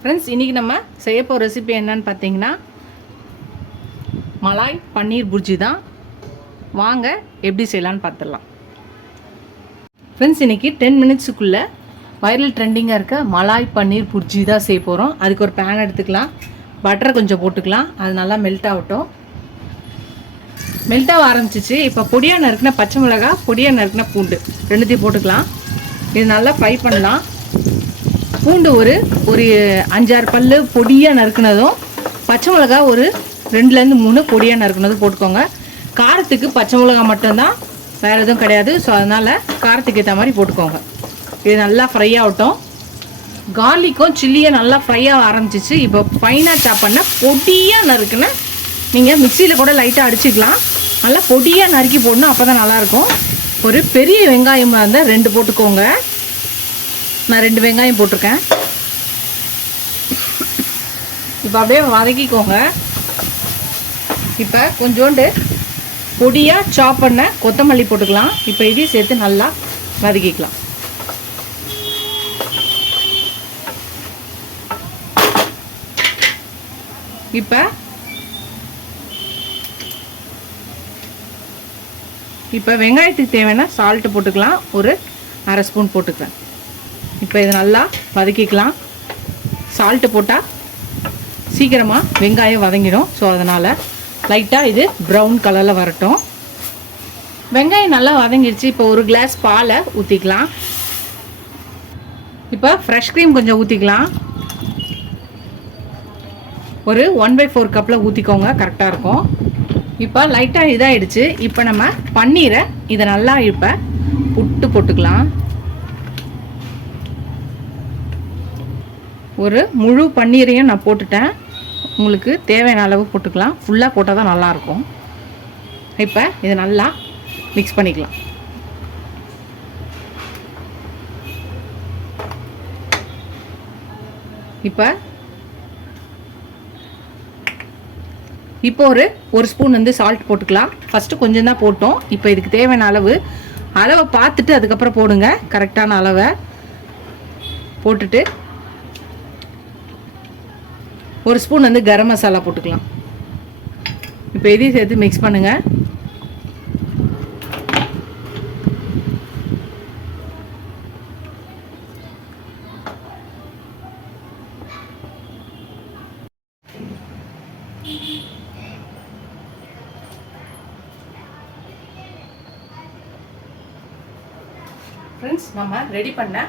Friends, இன்றைக்கி நம்ம செய்ய போகிற ரெசிபி என்னன்னு பார்த்தீங்கன்னா மலாய் பன்னீர் புர்ஜி தான். வாங்க எப்படி செய்யலான்னு பார்த்துடலாம். ஃப்ரெண்ட்ஸ், இன்றைக்கி 10 மினிட்ஸுக்குள்ளே வைரல் ட்ரெண்டிங்காக இருக்க மலாய் பன்னீர் புர்ஜி தான் செய்ய போகிறோம். அதுக்கு ஒரு பேன் எடுத்துக்கலாம், பட்டரை கொஞ்சம் போட்டுக்கலாம், அது நல்லா மெல்ட் ஆகட்டும். மெல்ட் ஆக ஆரம்பிச்சிச்சு. இப்போ பொடியாக நறுக்கின பச்சை மிளகாய், பொடியாக நறுக்கின பூண்டு ரெண்டுத்தையும் போட்டுக்கலாம். இது நல்லா ஃப்ரை பண்ணலாம். பூண்டு ஒரு 5-6 பல் பொடியாக நறுக்குனதும், பச்சை மிளகா ஒரு 2-3 பொடியாக நறுக்குனதும் போட்டுக்கோங்க. காரத்துக்கு பச்சை மிளகா மட்டும்தான், வேறு எதுவும் கிடையாது. ஸோ அதனால் காரத்துக்கு ஏற்ற மாதிரி போட்டுக்கோங்க. இது நல்லா ஃப்ரை ஆகட்டும். கார்லிக்கும் சில்லியும் நல்லா ஃப்ரை ஆக ஆரம்பிச்சிச்சு. இப்போ ஃபைனாக சாப் பண்ண பொடியாக நறுக்குன்னு நீங்கள் மிக்சியில் கூட லைட்டாக அடிச்சுக்கலாம். நல்லா பொடியாக நறுக்கி போடணும், அப்போ தான் நல்லாயிருக்கும். ஒரு பெரிய வெங்காயமாக இருந்தால் 2 போட்டுக்கோங்க. நான் 2 வெங்காயம் போட்டிருக்கேன். இப்போ அப்படியே வதக்கிக்கோங்க. இப்போ கொஞ்சோண்டு பொடியாக சாப் பண்ண கொத்தமல்லி போட்டுக்கலாம். இப்போ இதையும் சேர்த்து நல்லா வதக்கிக்கலாம். இப்போ வெங்காயத்துக்கு தேவையான சால்ட்டு போட்டுக்கலாம். ஒரு 1/2 ஸ்பூன் போட்டுக்கிறேன். இப்போ இதை நல்லா வதக்கிக்கலாம். சால்ட்டு போட்டால் சீக்கிரமாக வெங்காயம் வதங்கிடும். ஸோ அதனால் லைட்டாக இது ப்ரௌன் கலரில் வரட்டும். வெங்காயம் நல்லா வதங்கிடுச்சு. இப்போ ஒரு கிளாஸ் பாலை ஊற்றிக்கலாம். இப்போ ஃப்ரெஷ் க்ரீம் கொஞ்சம் ஊற்றிக்கலாம். ஒரு 1/4 கப்பில் ஊற்றிக்கோங்க, கரெக்டாக இருக்கும். இப்போ லைட்டாக இதாகிடுச்சு. இப்போ நம்ம பன்னீரை இதை நல்லா இப்போ புட்டு போட்டுக்கலாம். ஒரு முழு பன்னீரையும் நான் போட்டுட்டேன். உங்களுக்கு தேவையான அளவு போட்டுக்கலாம். ஃபுல்லாக போட்டால் தான் நல்லாயிருக்கும். இப்போ இதை நல்லா மிக்ஸ் பண்ணிக்கலாம். இப்போ ஒரு ஸ்பூன் வந்து சால்ட் போட்டுக்கலாம். ஃபஸ்ட்டு கொஞ்சம் தான் போட்டோம். இப்போ இதுக்கு தேவையான அளவை பார்த்துட்டு அதுக்கப்புறம் போடுங்க. கரெக்டான அளவை போட்டுட்டு ஒரு ஸ்பூன் வந்து கரம் மசாலா போட்டுக்கலாம். இப்போ இதையும் சேர்த்து மிக்ஸ் பண்ணுங்கள். ஃப்ரெண்ட்ஸ், நம்ம ரெடி பண்ண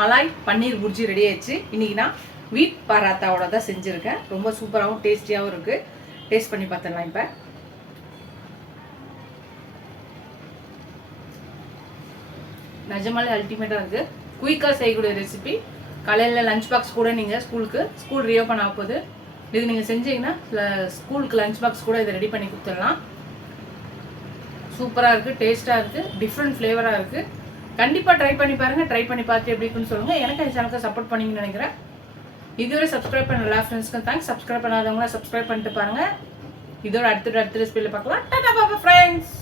மலாய் பன்னீர் புர்ஜி ரெடி ஆயிடுச்சு. இன்றைக்கி நான் வீட் பராத்தாவோட தான் செஞ்சுருக்கேன். ரொம்ப சூப்பராகவும் டேஸ்டியாகவும் இருக்குது. டேஸ்ட் பண்ணி பார்த்துடலாம். இப்போ நிஜமாலே அல்டிமேட்டாக இருக்குது. குயிக்காக செய்யக்கூடிய ரெசிபி. காலையில் லஞ்ச் பாக்ஸ் கூட நீங்கள் ஸ்கூல் ரீஓப்பன் ஆக போகுது. இது நீங்கள் செஞ்சீங்கன்னா ஸ்கூலுக்கு லஞ்ச் பாக்ஸ் கூட இதை ரெடி பண்ணி கொடுத்துடலாம். சூப்பராக இருக்குது, டேஸ்ட்டாக இருக்குது, டிஃப்ரெண்ட் ஃப்ளேவராக இருக்குது. கண்டிப்பாக ட்ரை பண்ணி பாருங்கள். ட்ரை பண்ணி பார்த்து எப்படி இருக்குன்னு சொல்லுங்கள். எனக்கு இந்த சேனலுக்கு சப்போர்ட் பண்ணிங்கன்னு நினைக்கிறேன். இதுவரை சப்ஸ்கிரைப் பண்ண எல்லா ஃப்ரெண்ட்ஸ்க்கும் தேங்க்ஸ். சப்ஸ்கிரைப் பண்ணாதவங்களா சப்ஸ்கிரைப் பண்ணிட்டு பாருங்கள். இதோட அடுத்த ரெசிபியில் பார்க்கலாம். டாடா பாபா ஃப்ரெண்ட்ஸ்.